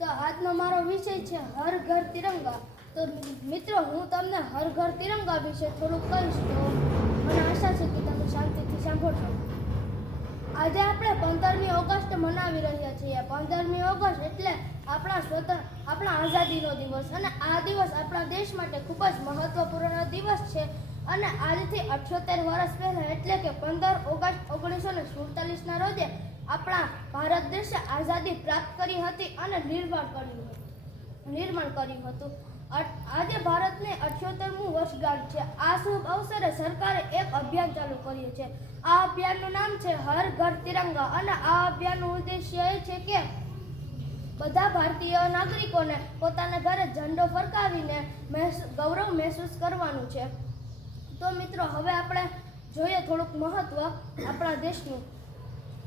તો આજનો મારો વિષય છે હર ઘર તિરંગા. તો મિત્રો, હું તમને હર ઘર તિરંગા વિશે થોડુંક કહીશ, તો મને આશા છે કે તમે શાંતિથી સાંભળશો. આજે આપણે 15મી ઓગસ્ટ મનાવી રહ્યા છીએ. 15મી ઓગસ્ટ એટલે આપણા આઝાદીનો દિવસ, અને આ દિવસ આપણા દેશ માટે ખૂબ જ મહત્વપૂર્ણ દિવસ છે. અને આજથી 78 વર્ષ પહેલા એટલે કે 15 ઓગસ્ટ 1947ના રોજે આપણા ભારત દેશે આઝાદી પ્રાપ્ત કરી હતી અને નિર્માણ કર્યું હતું. આજે ભારતને 78મું વર્ષગાંઠ છે. આ શુભ અવસરે સરકારે એક અભિયાન ચાલુ કર્યું છે. આ અભિયાનનું નામ છે હર ઘર તિરંગા, અને આ અભિયાનનો ઉદ્દેશ્ય એ છે કે બધા ભારતીય નાગરિકોને પોતાના ઘરે ઝંડો ફરકાવીને ગૌરવ મહેસૂસ કરવાનું છે. તો મિત્રો, હવે આપણે જોઈએ થોડુંક મહત્વ આપણા દેશનું.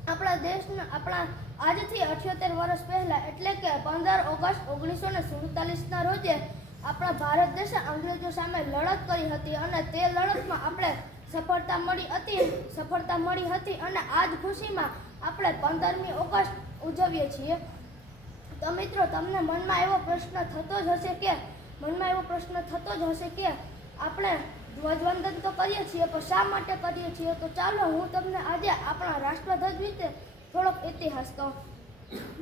આપણા આજથી 78 વર્ષ પહેલા એટલે કે 15 ઓગસ્ટ 1947ના રોજે આપણા ભારત દેશે અંગ્રેજો સામે લડત કરી હતી, અને તે લડતમાં આપણે સફળતા મળી હતી. અને આ જ ખુશીમાં આપણે 15મી ઓગસ્ટ ઉજવીએ છીએ. તો મિત્રો, તમને મનમાં એવો પ્રશ્ન થતો જ હશે કે આપણે ધ્વજવંદન તો કરીએ છીએ, પણ શા માટે કરીએ છીએ? તો ચાલો હું તમને આજે આપણા રાષ્ટ્રધ્વજ વિશે થોડોક ઇતિહાસ કહું.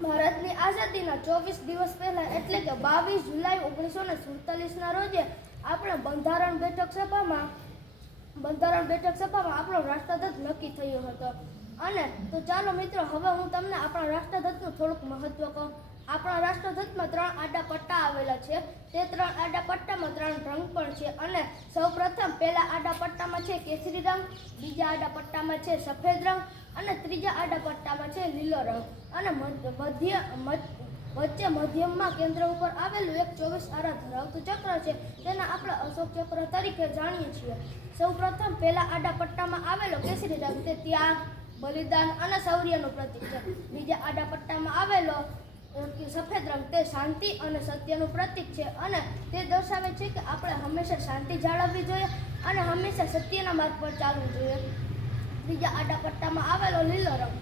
ભારતની આઝાદીના 24 દિવસ પહેલા એટલે કે 22 જુલાઈ 1947ના રોજે આપણે બંધારણ બેઠક સભામાં આપણો રાષ્ટ્રધ્વજ નક્કી થયો હતો. અને તો ચાલો મિત્રો, હવે હું તમને આપણા રાષ્ટ્રધ્વજનું થોડુંક મહત્વ કહું. આપણા રાષ્ટ્રધ્વજમાં 3 આડા પટ્ટા આવેલા છે. તે 3 આડા પટ્ટામાં 3 રંગ પણ છે. અને સૌપ્રથમ પહેલા આડા પટ્ટામાં છે કેસરી રંગ, બીજા આડા પટ્ટામાં છે સફેદ રંગ, અને ત્રીજા આડા પટ્ટામાં છે લીલો રંગ. અને વચ્ચે મધ્યમમાં કેન્દ્ર ઉપર આવેલું એક 24 આરા ધરાવતું ચક્ર છે. તેને આપણે અશોક ચક્ર તરીકે જાણીએ છીએ. સૌપ્રથમ પહેલા આડા પટ્ટામાં આવેલો કેસરી રંગ તે ત્યાગ, બલિદાન અને શૌર્યનું પ્રતીક છે. બીજા આડા પટ્ટામાં આવેલો સફેદ રંગ તે શાંતિ અને સત્યનું પ્રતીક છે, અને તે દર્શાવે છે કે આપણે હંમેશા શાંતિ જાળવવી જોઈએ અને હંમેશા સત્યના માર્ગ પર ચાલવું જોઈએ. ત્રીજા આડા પટ્ટામાં આવેલો લીલો રંગ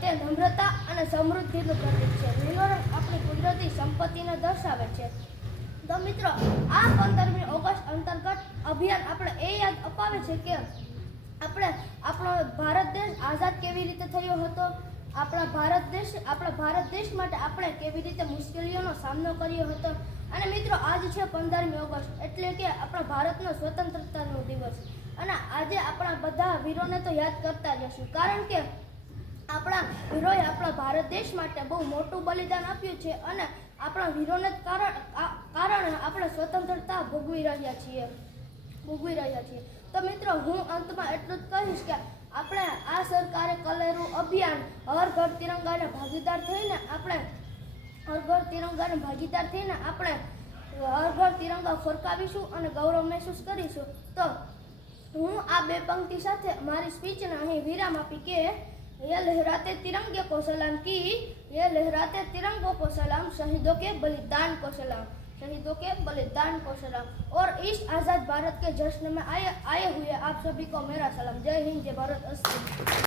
તે નમ્રતા અને સમૃદ્ધિનું પ્રતીક છે. લીલો રંગ આપણી કુદરતી સંપત્તિને દર્શાવે છે. તો મિત્રો, આ 15મી ઓગસ્ટ અંતર્ગત અભિયાન આપણે એ યાદ અપાવે છે કે આપણો ભારત દેશ આઝાદ કેવી રીતે થયો હતો, આપણા ભારત દેશ માટે આપણે કેવી રીતે મુશ્કેલીઓનો સામનો કર્યો હતો. અને મિત્રો, આજ છે 15મી ઓગસ્ટ એટલે કે આપણા ભારતનો સ્વતંત્રતાનો દિવસ. અને આજે આપણા બધા વીરોને તો યાદ કરતા જશું, કારણ કે આપણા વીરોએ આપણા ભારત દેશ માટે બહુ મોટું બલિદાન આપ્યું છે. અને આપણા વીરોને કારણે આપણે સ્વતંત્રતા ભોગવી રહ્યા છીએ. તો મિત્રો, હું અંતમાં એટલું જ કહીશ કે આપણે આ સરકારે કરેલું અભિયાન હર ઘર તિરંગાને ભાગીદાર થઈને આપણે હર ઘર તિરંગા ફરકાવીશું અને ગૌરવ મહેસૂસ કરીશું. તો હું આ 2 પંક્તિ સાથે મારી સ્પીચને અહીં વિરામ આપી કે ये लहराते तिरंगे को सलाम की, ये लहराते तिरंगों को सलाम, शहीदों के बलिदान को सलाम, और इस आज़ाद भारत के जश्न में आए हुए आप सभी को मेरा सलाम. जय हिंद, जय भारत.